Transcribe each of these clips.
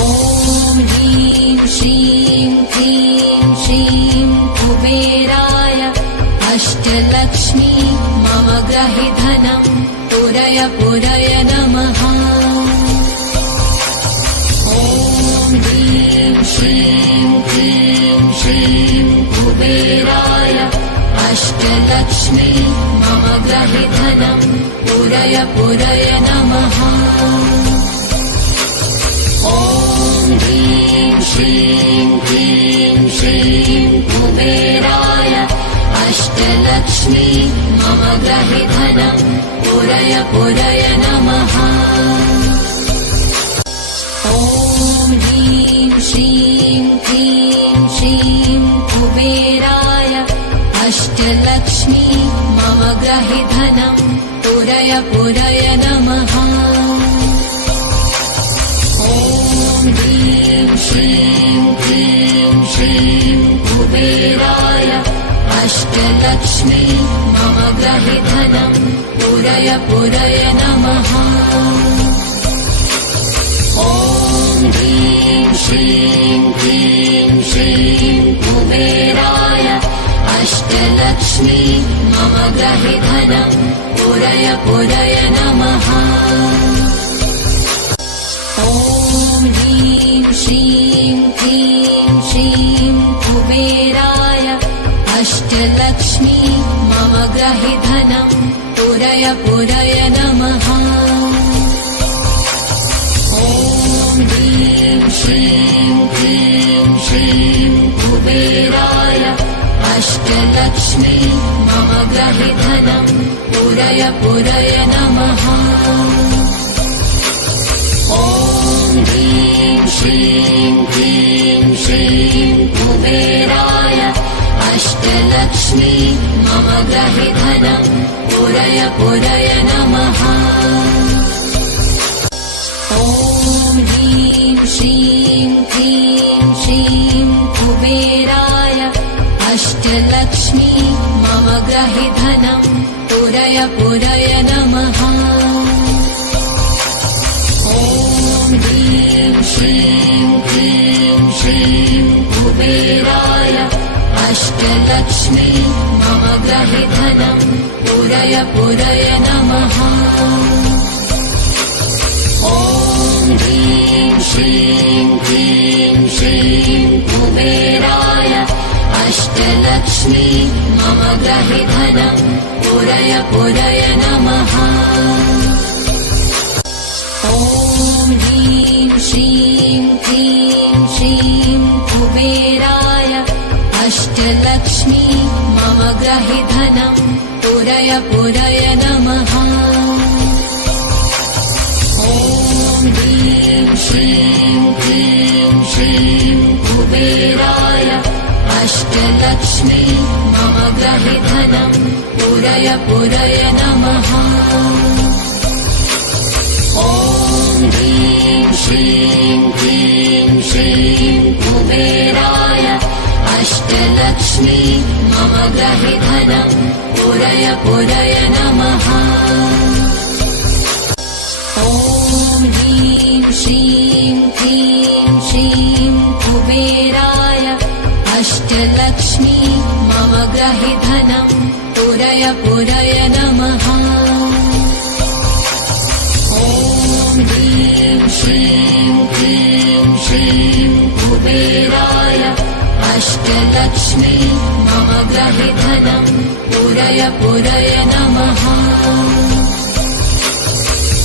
ॐ ह्रीं श्रीं क्लीं श्रीं कुबेराय अष्टलक्ष्मी मम ग्रहि धनं पुरय पुरय नमः। ॐ ह्रीं श्रीं क्लीं श्रीं कुबेराय अष्टलक्ष्मी मम ग्रहि धनं पुरय पुरय नमः। ॐ ह्रीं श्रीं क्लीं श्रीं कुबेराय अष्टलक्ष्मी मम ग्रहि धनं पुरय पुरय नमः। ॐ ह्रीं श्रीं क्लीं श्रीं कुबेराय अष्टलक्ष्मी मम ग्रहि धनं पुरय पुरय नमः। ॐ ह्रीं श्रीं क्लीं श्रीं कुबेराय अष्टलक्ष्मी मम ग्रहि धनं पुरय पुरय नमः। ॐ ह्रीं श्रीं क्लीं श्रीं कुबेराय अष्टलक्ष्मी मम ग्रहि धनं पुरय पुरय नमः। ॐ ह्रीं श्रीं क्लीं श्रीं कुबेराय अष्टलक्ष्मी मम ग्रहि धनं पुरय पुरय नमः। ॐ ह्रीं श्रीं क्लीं श्रीं कुबेराय अष्टलक्ष्मी मम ग्रहि धनं पुरय पुरय नमः। ॐ ह्रीं श्रीं क्लीं श्रीं कुबेराय अष्टलक्ष्मी मम ग्रहि धनं पुरय पुरय नमः। ॐ ह्रीं श्रीं क्लीं श्रीं कुबेराय अष्टलक्ष्मी मम ग्रहि धनं पुरय पुरय नमः। ॐ ह्रीं श्रीं क्लीं श्रीं कुबेराय अष्टलक्ष्मी मम ग्रहि धनं पुरय पुरय नमः। ॐ ह्रीं श्रीं क्लीं श्रीं कुबेराय अष्टलक्ष्मी मम ग्रहि धनं पुरय पुरय नमः। ॐ ह्रीं श्रीं क्लीं श्रीं कुबेराय अष्टलक्ष्मी मम ग्रहि धनं पुरय पुरय नमः। ॐ ह्रीं श्रीं क्लीं श्रीं कुबेराय अष्टलक्ष्मी मम ग्रहि धनं पुरय पुरय नमः। ॐ ह्रीं श्रीं क्लीं श्रीं कुबेराय अष्टलक्ष्मी मम ग्रहि धनं पुरय पुरय नमः। ॐ ह्रीं श्रीं क्लीं श्रीं कुबेराय अष्टलक्ष्मी मम ग्रहि धनं पुरय पुरय नमः। ॐ ह्रीं श्रीं क्लीं श्रीं कुबेराय अष्टलक्ष्मी मम ग्रहि धनं पुरय पुरय नमः।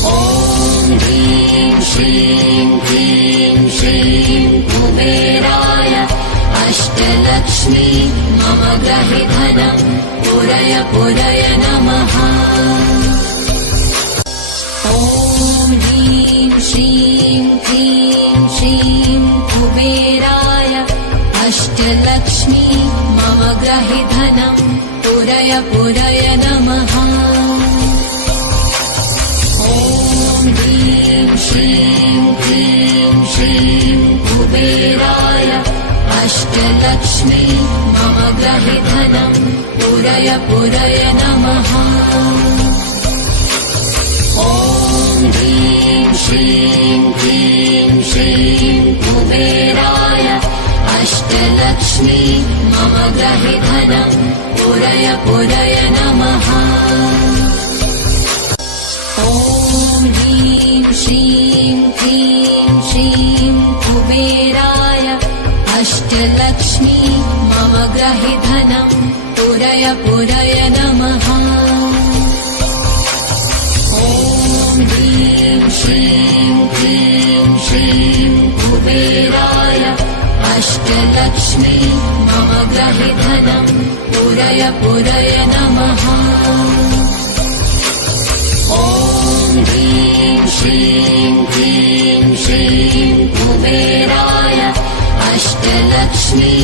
ॐ ह्रीं श्रीं क्लीं श्रीं कुबेराय अष्टलक्ष्मी मम ग्रहि धनं पुरय पुरय नमः। ॐ ह्रीं श्रीं क्लीं श्रीं कुबेराय अष्टलक्ष्मी मम ग्रहि धनं पुरय पुरय नमः। ॐ ह्रीं श्रीं क्लीं श्रीं कुबेराय अष्टलक्ष्मी मम ग्रहि धनं पुरय पुरय नमः। ॐ ह्रीं श्रीं क्लीं श्रीं अष्टलक्ष्मी मम गृहे धनं पुरय पुरय नमः। ॐ ह्रीं श्रीं क्लीं श्रीं कुबेराय अष्टलक्ष्मी मम गृहे धनं पुरय पुरय नमः। ॐ ह्रीं श्रीं क्लीं श्रीं कुबेराय अष्टलक्ष्मी मम गृहे धनं पुरय पुरय नमः। ॐ ह्रीं श्रीं क्लीं श्रीं कुबेराय अष्टलक्ष्मी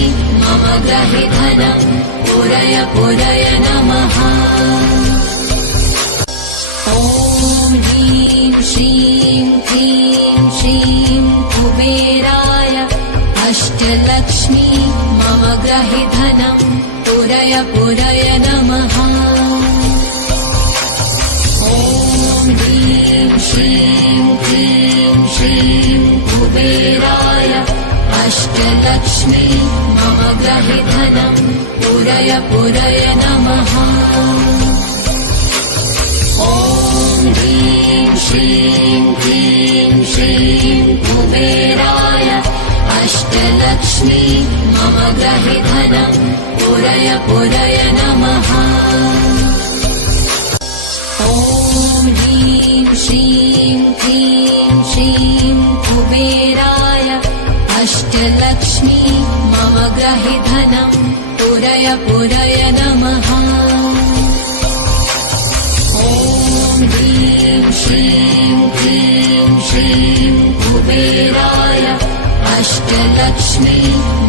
मम गृहे धनं पुरय पुरय नमः। ॐ ह्रीं श्रीं क्लीं श्रीं कुबेराय अष्टलक्ष्मी मम गृहे धनं पुरय पुरय नमः। ॐ ह्रीं श्रीं क्लीं श्रीं कुबेराय अष्टलक्ष्मी मम गृहे धनं पुरय पुरय नमः। ॐ ह्रीं श्रीं क्लीं श्रीं कुबेराय अष्टलक्ष्मी मम गृहे धनं पुरय पुरय नमः। ॐ ह्रीं श्रीं क्लीं श्रीं कुबेराय अष्टलक्ष्मी मम गृहे धनं पुरय पुरय नमः। ॐ ह्रीं श्रीं क्लीं श्रीं कुबेराय अष्टलक्ष्मी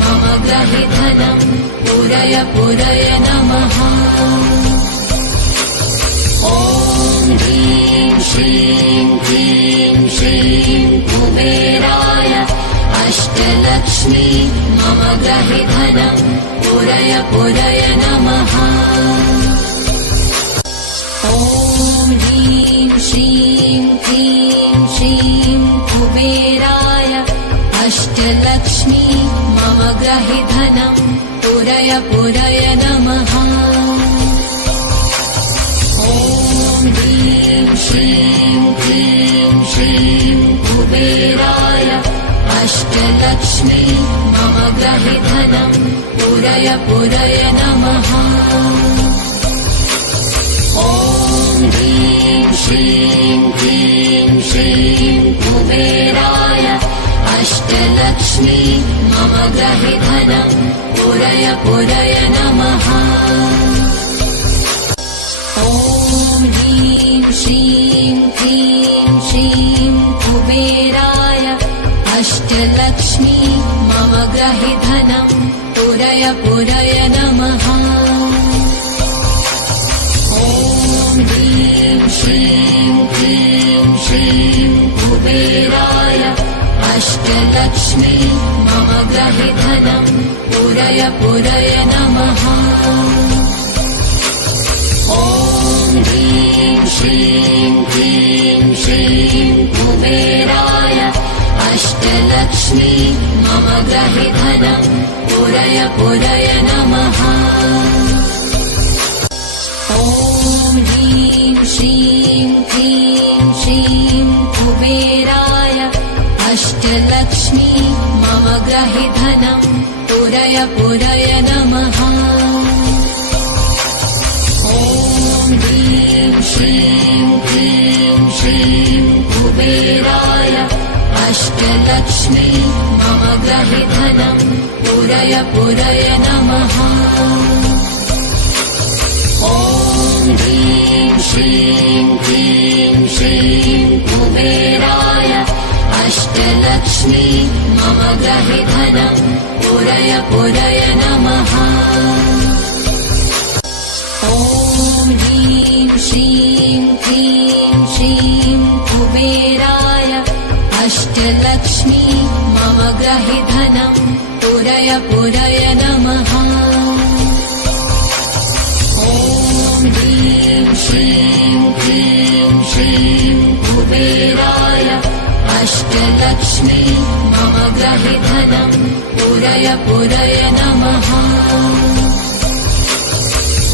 मम गृहे धनं पुरय पुरय नमः। ॐ ह्रीं श्रीं क्लीं श्रीं कुबेराय अष्टलक्ष्मी मम गृहे धनं पुरय पुरय नमः। ॐ ह्रीं श्रीं क्लीं श्रीं कुबेराय अष्टलक्ष्मी मम गृहे धनं पुरय पुरय नमः। ॐ ह्रीं श्रीं क्लीं श्रीं कुबेराय अष्टलक्ष्मी मम गृहे धनं पुरय पुरय नमः। ॐ ह्रीं श्रीं क्लीं श्रीं कुबेराय अष्टलक्ष्मी मम गृहे धनं पुरय पुरय नमः। ॐ ह्रीं श्रीं क्लीं श्रीं कुबेराय अष्टलक्ष्मी मम गृहे धनं पुरय पुरय नमः। ॐ ह्रीं श्रीं क्लीं श्रीं कुबेराय अष्टलक्ष्मी मम गृहे धनं पुरय पुरय नमः। ॐ ह्रीं श्रीं क्लीं श्रीं कुबेराय अष्टलक्ष्मी मम गृहे धनं पुरय पुरय नमः। ॐ ह्रीं श्रीं क्लीं श्रीं कुबेराय अष्टलक्ष्मी मम गृहे धनं पुरय पुरय नमः। ॐ ह्रीं श्रीं क्लीं श्रीं कुबेराय अष्टलक्ष्मी मम गृहे धनं पुरय पुरय नमः। ॐ ह्रीं श्रीं क्लीं श्रीं कुबेराय अष्टलक्ष्मी मम गृहे धनं पुरय पुरय नमः। ॐ ह्रीं श्रीं क्लीं श्रीं कुबेराय अष्टलक्ष्मी मम गृहे धनं पुरय पुरय नमः। ॐ ह्रीं श्रीं क्लीं श्रीं कुबेराय अष्टलक्ष्मी मम गृहे धनं पूरय पूरय नमः।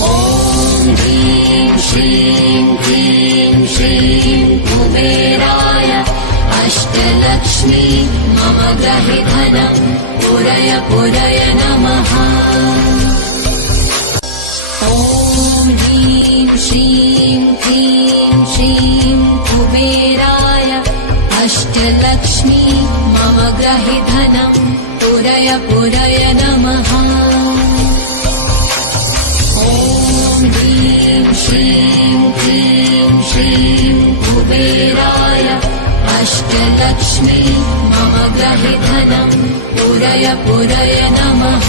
ॐ ह्रीं श्रीं क्लीं श्रीं कुबेराय अष्टलक्ष्मी मम गृहे धनं पूरय पूरय नमः। ॐ ह्रीं श्रीं क्लीं श्रीं कुबेराय अष्टलक्ष्मी मम गृहे धनं पूरय पूरय नमः। ॐ ह्रीं श्रीं क्लीं श्रीं कुबेराय अष्टलक्ष्मी मम गृहे धनं पूरय पूरय नमः।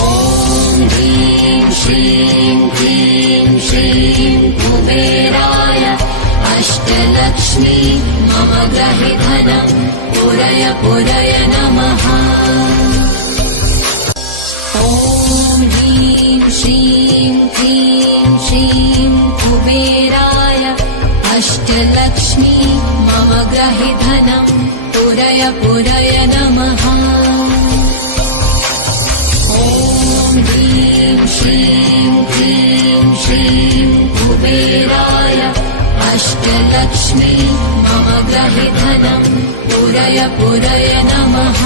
ॐ ह्रीं श्रीं क्लीं श्रीं कुबेराय अष्टलक्ष्मी मम गृहे धनं पूरय पूरय नमः। ॐ ह्रीं श्रीं क्लीं श्रीं कुबेराय अष्टलक्ष्मी मम गृहे धनं पूरय पूरय नमः। ॐ ह्रीं श्रीं क्लीं श्रीं कुबेराय अष्टलक्ष्मी मम गृहे धनं पूरय पूरय नमः।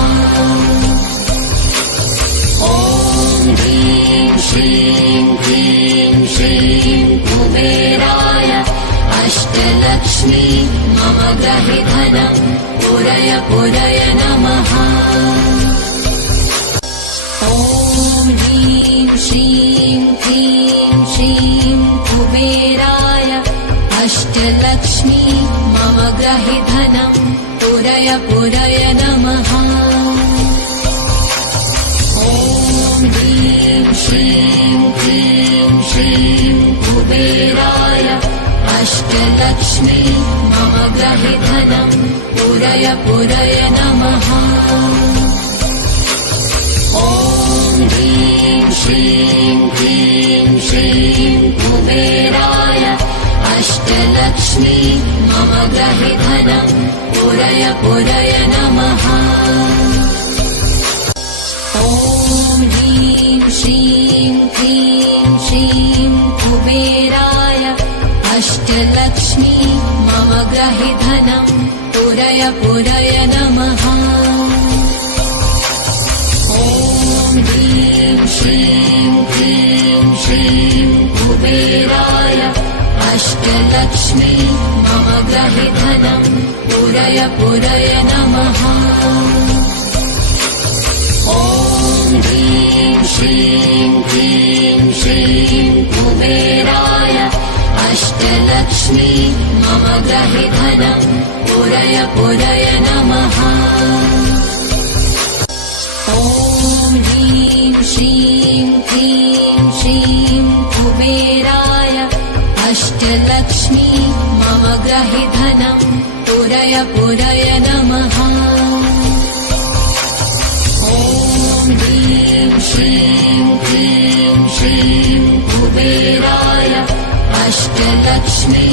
ॐ ह्रीं श्रीं क्लीं श्रीं कुबेराय अष्टलक्ष्मी मम गृहे धनं पूरय पूरय नमः। ॐ ह्रीं श्रीं क्लीं श्रीं कुबेराय अष्टलक्ष्मी मम गृहे धनं पूरय पूरय नमः। ॐ ह्रीं श्रीं क्लीं श्रीं कुबेराय अष्टलक्ष्मी मम गृहे धनं पूरय पूरय नमः। ॐ ह्रीं श्रीं क्लीं श्रीं कुबेराय अष्टलक्ष्मी मम गृहे धनं पूरय पूरय नमः। ॐ ह्रीं श्रीं क्लीं श्रीं कुबेराय अष्टलक्ष्मी मम गृहे धनं पूरय पूरय नमः। ॐ ह्रीं श्रीं क्लीं श्रीं कुबेराय अष्टलक्ष्मी मम गृहे धनं पूरय पूरय नमः। ॐ ह्रीं श्रीं क्लीं श्रीं कुबेराय अष्टलक्ष्मी मम गृहे धनं पूरय पूरय नमः। ॐ ह्रीं श्रीं क्लीं श्रीं कुबेराय अष्टलक्ष्मी मम गृहे धनं पूरय पूरय नमः। ॐ ह्रीं श्रीं क्लीं श्रीं कुबेराय अष्टलक्ष्मी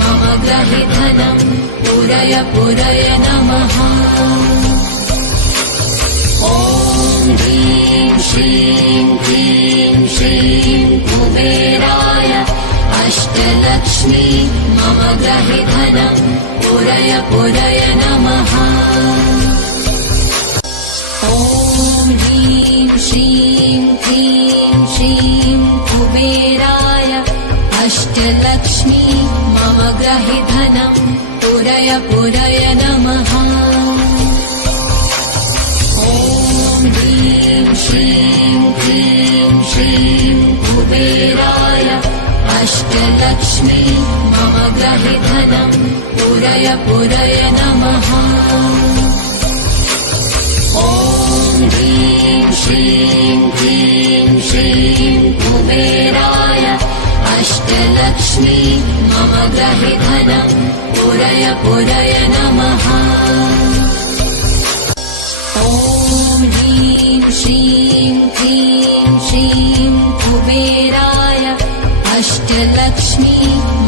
मम गृहे धनं पूरय पूरय नमः। ॐ ह्रीं श्रीं क्लीं श्रीं कुबेराय अष्टलक्ष्मी मम गृहे धनं पूरय पूरय नमः। ॐ ह्रीं श्रीं क्लीं श्रीं कुबेराय अष्टलक्ष्मी मम गृहे धनं पूरय पूरय नमः। ॐ ह्रीं श्रीं क्लीं श्रीं कुबेराय अष्टलक्ष्मी मम गृहे धनं पूरय पूरय नमः। ॐ ह्रीं श्रीं क्लीं श्रीं कुबेराय अष्टलक्ष्मी मम गृहे धनं पूरय पूरय नमः। ॐ ह्रीं श्रीं क्लीं श्रीं कुबेराय अष्टलक्ष्मी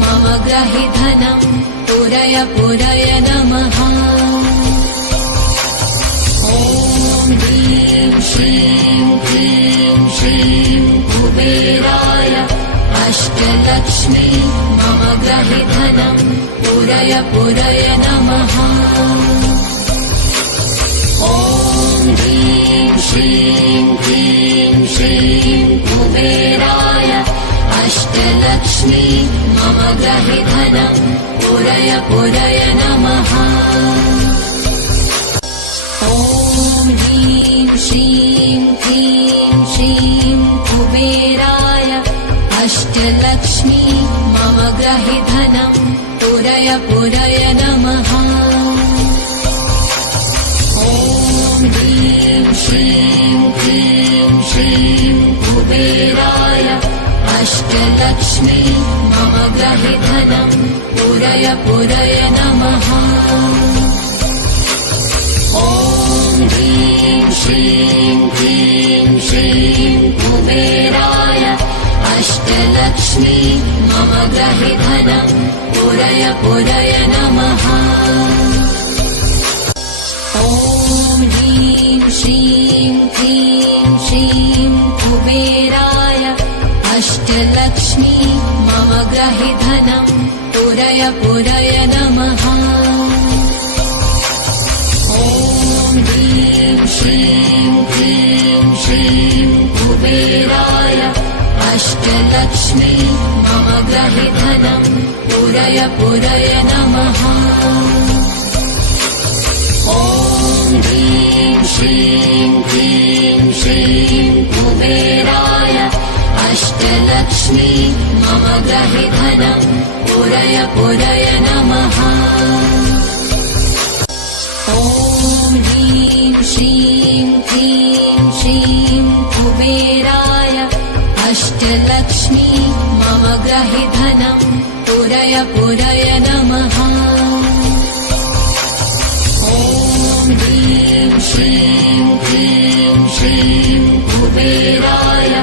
मम गृहे धनं पूरय पूरय नमः। ॐ अष्टलक्ष्मी मम ग्रहि धनम् पूरय पूरय नमः। ॐ ह्रीं श्रीं क्लीं श्रीं कुबेराय अष्टलक्ष्मी मम ग्रहि धनम् पूरय पूरय नमः। ॐ ह्रीं श्रीं क्लीं श्रीं कुबेराय अष्टलक्ष्मी मम ग्रहि धनम् पूरय पूरय नमः। ॐ ह्रीं श्रीं क्लीं श्रीं कुबेराय अष्टलक्ष्मी मम ग्रहि धनम् पूरय पूरय नमः। ॐ ह्रीं श्रीं क्लीं श्रीं कुबेराय अष्टलक्ष्मी मम ग्रहि धनम् पूरय पूरय नमः। ॐ ह्रीं श्रीं क्लीं श्रीं कुबेराय अष्टलक्ष्मी मम ग्रहि धनम् पूरय पूरय नमः। ॐ ह्रीं श्रीं क्लीं श्रीं कुबेराय अष्टलक्ष्मी मम ग्रहि धनम् पूरय पूरय नमः। ॐ ह्रीं श्रीं क्लीं श्रीं कुबेराय अष्टलक्ष्मी मम ग्रहि धनम् पूरय पूरय नमः। ॐ ह्रीं श्रीं क्लीं श्रीं कुबेराय अष्टलक्ष्मी मम ग्रहि धनम् पूरय पूरय नमः। ॐ ह्रीं श्रीं क्लीं श्रीं कुबेराय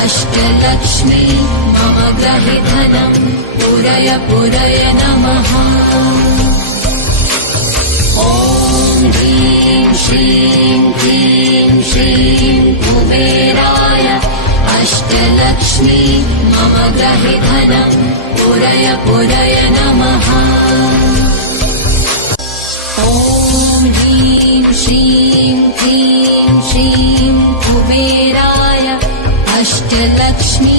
अष्टलक्ष्मी मम ग्रहि धनम् पूरय पूरय नमः। ॐ ह्रीं श्रीं क्लीं श्रीं कुबेराय अष्टलक्ष्मी मम ग्रहि धनम् पूरय पूरय नमः। ॐ ह्रीं श्रीं क्लीं श्रीं कुबेराय अष्टलक्ष्मी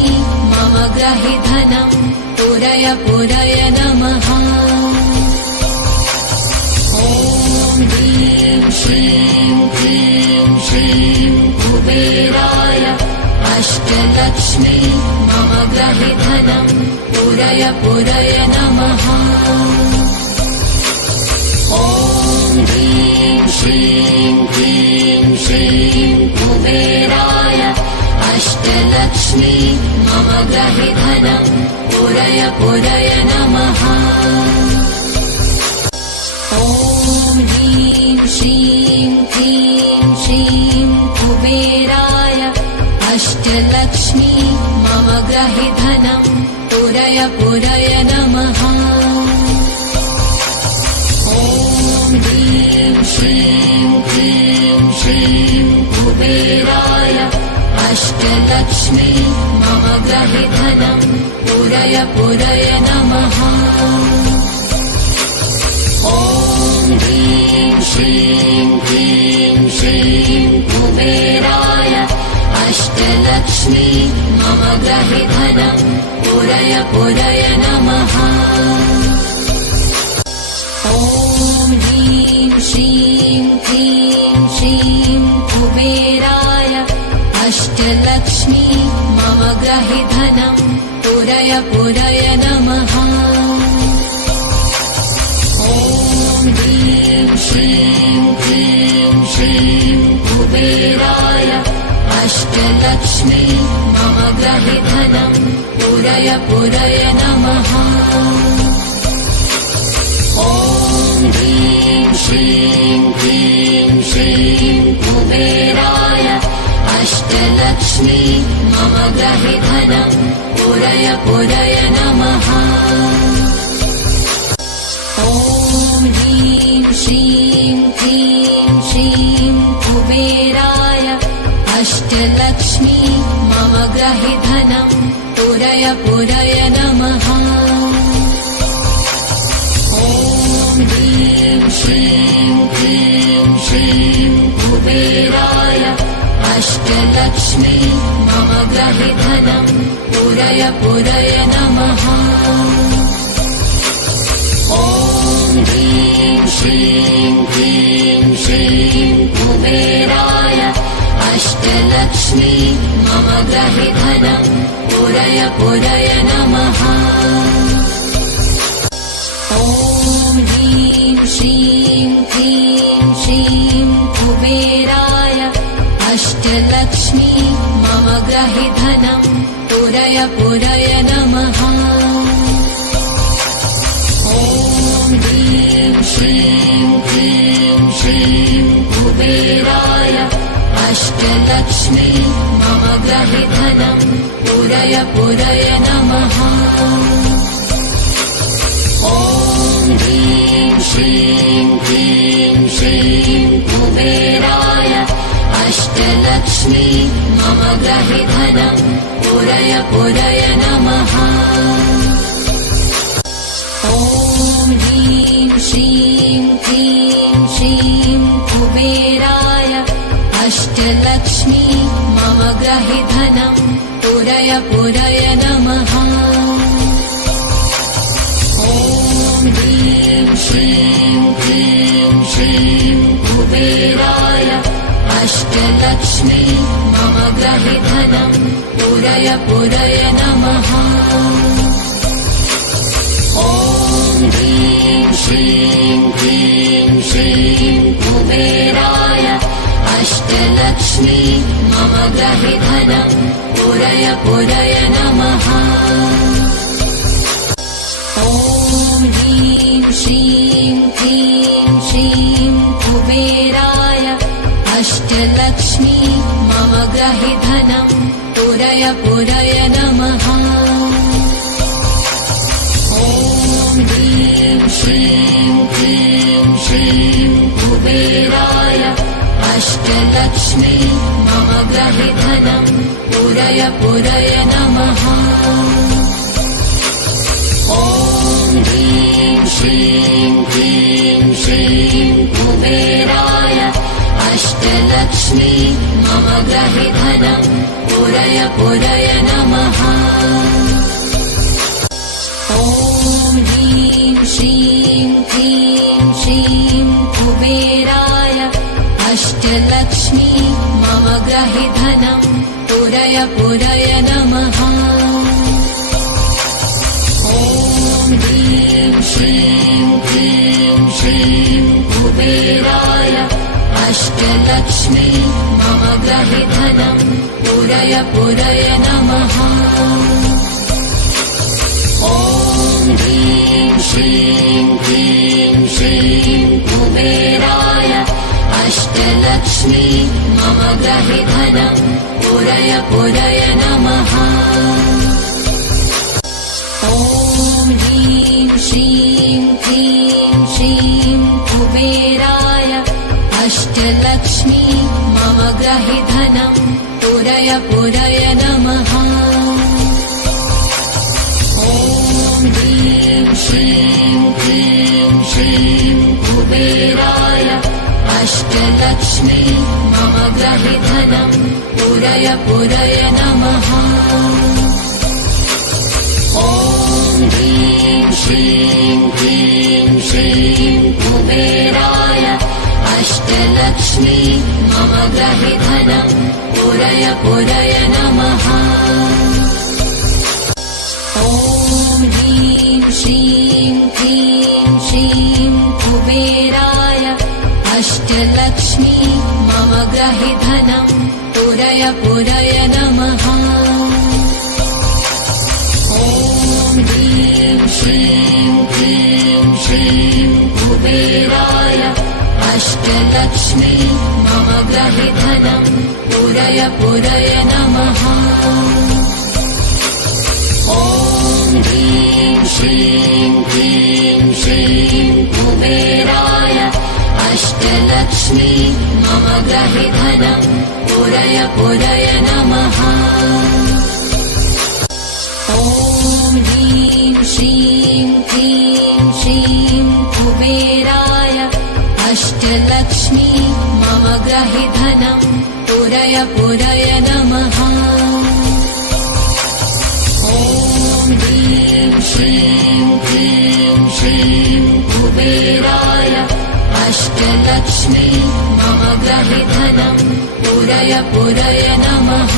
मम ग्रहि धनम् पूरय पूरय नमः। ॐ ह्रीं श्रीं क्लीं श्रीं कुबेराय अष्टलक्ष्मी मम ग्रहि धनम् पूरय पूरय नमः। ॐ ह्रीं श्रीं क्लीं श्रीं कुबेराय अष्टलक्ष्मी मम ग्रहि धनम् पूरय पूरय नमः। ॐ ह्रीं श्रीं क्लीं श्रीं कुबेराय अष्टलक्ष्मी मम ग्रहि धनम् पूरय पूरय नमः। ॐ ह्रीं श्रीं क्लीं श्रीं कुबेराय अष्टलक्ष्मी मम ग्रहि धनम् पूरय पूरय नमः। ॐ ह्रीं श्रीं क्लीं श्रीं कुबेराय अष्टलक्ष्मी मम ग्रहि धनम् पूरय पूरय नमः। ॐ ह्रीं श्रीं क्लीं श्रीं कुबेराय अष्टलक्ष्मी मम ग्रहि धनम् पूरय पूरय नमः। ॐ ह्रीं श्रीं क्लीं श्रीं कुबेराय अष्टलक्ष्मी मम ग्रहि धनम् पूरय पूरय नमः। ॐ ह्रीं श्रीं क्लीं श्रीं कुबेराय अष्टलक्ष्मी मम ग्रहि धनम् पूरय पूरय नमः। ॐ ह्रीं श्रीं क्लीं श्रीं कुबेराय अष्टलक्ष्मी मम ग्रहि धनम् पूरय पूरय पूरय नमः। ॐ ह्रीं श्रीं क्लीं श्रीं कुबेराय अष्टलक्ष्मी मम गृहे धनं पूरय पूरय नमः। ॐ ह्रीं श्रीं क्लीं श्रीं कुबेराय अष्टलक्ष्मी मम गृहे धनं पूरय पूरय नमः। ॐ ह्रीं श्रीं क्लीं श्रीं कुबेराय अष्टलक्ष्मी मम गृहे धनं पूरय पूरय नमः। ॐ ह्रीं श्रीं क्लीं श्रीं कुबेराय अष्टलक्ष्मी मम गृहे धनं पूरय पूरय नमः। ॐ ह्रीं श्रीं क्लीं श्रीं कुबेराय अष्टलक्ष्मी मम गृहे धनं पूरय पूरय नमः। ॐ ह्रीं श्रीं क्लीं श्रीं कुबेराय अष्टलक्ष्मी मम गृहे धनं पूरय पूरय नमः। ॐ ह्रीं श्रीं क्लीं श्रीं कुबेराय अष्टलक्ष्मी मम गृहे धनं पूरय पूरय नमः। ॐ ह्रीं श्रीं क्लीं श्रीं कुबेराय अष्टलक्ष्मी मम गृहे धनं पूरय पूरय नमः। ॐ ह्रीं श्रीं क्लीं श्रीं कुबेराय अष्टलक्ष्मी मम गृहे धनं पूरय पूरय नमः। ॐ ह्रीं श्रीं क्लीं श्रीं कुबेराय अष्टलक्ष्मी मम गृहे धनं पूरय पूरय नमः। ॐ ह्रीं श्रीं क्लीं श्रीं कुबेराय अष्टलक्ष्मी मम गृहे धनं पूरय पूरय नमः। ॐ ह्रीं श्रीं क्लीं श्रीं कुबेराय अष्टलक्ष्मी मम गृहे धनं पूरय पूरय नमः। ॐ ह्रीं श्रीं क्लीं श्रीं कुबेराय अष्टलक्ष्मी मम गृहे धनं पूरय पूरय नमः। ॐ ह्रीं श्रीं क्लीं श्रीं कुबेराय अष्टलक्ष्मी मम गृहे धनं पूरय पूरय नमः। ॐ ह्रीं श्रीं क्लीं श्रीं कुबेराय अष्टलक्ष्मी मम गृहे धनं पूरय पूरय नमः। ॐ ह्रीं श्रीं क्लीं श्रीं कुबेराय अष्टलक्ष्मी मम गृहे धनं पूरय पूरय नमः। ॐ ह्रीं श्रीं क्लीं श्रीं कुबेराय अष्टलक्ष्मी मम गृहे धनं पूरय पूरय नमः। ॐ ह्रीं श्रीं क्लीं श्रीं कुबेराय अष्टलक्ष्मी मम गृहे धनं पूरय पूरय नमः। ॐ ह्रीं श्रीं क्लीं श्रीं कुबेराय अष्टलक्ष्मी मम गृहे धनं पूरय पूरय नमः। ॐ ह्रीं श्रीं क्लीं श्रीं कुबेराय अष्टलक्ष्मी मम गृहे धनं पूरय पूरय नमः। ॐ श्रीं क्लीं श्रीं कुबेराय अष्टलक्ष्मी मम गृहे धनं पुरय पुरय नमः। ॐ ह्रीं श्रीं क्लीं श्रीं कुबेराय अष्टलक्ष्मी मम गृहे धनं पुरय पुरय नमः।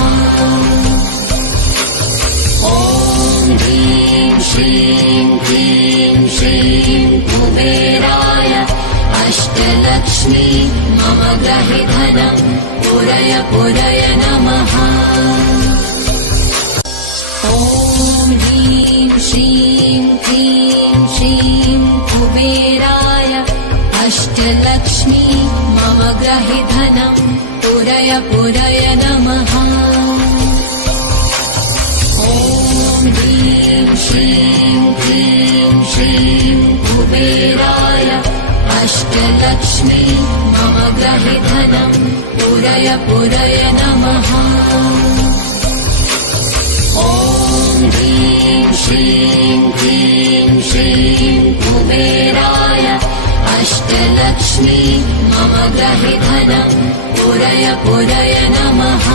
ॐ ह्रीं श्रीं क्लीं श्रीं कुबेराय अष्टलक्ष्मी मम गृहे धनं पुरय पुरय नमः। ॐ ह्रीं श्रीं क्लीं श्रीं कुबेराय अष्टलक्ष्मी मम गृहे धनं पुरय पुरय नमः। ॐ ह्रीं श्रीं क्लीं श्रीं कुबेराय अष्टलक्ष्मी मम गृहे धनं पुरय पुरय नमः। ॐ ह्रीं श्रीं क्लीं श्रीं कुबेराय अष्टलक्ष्मी मम गृहे धनं पुरय पुरय नमः।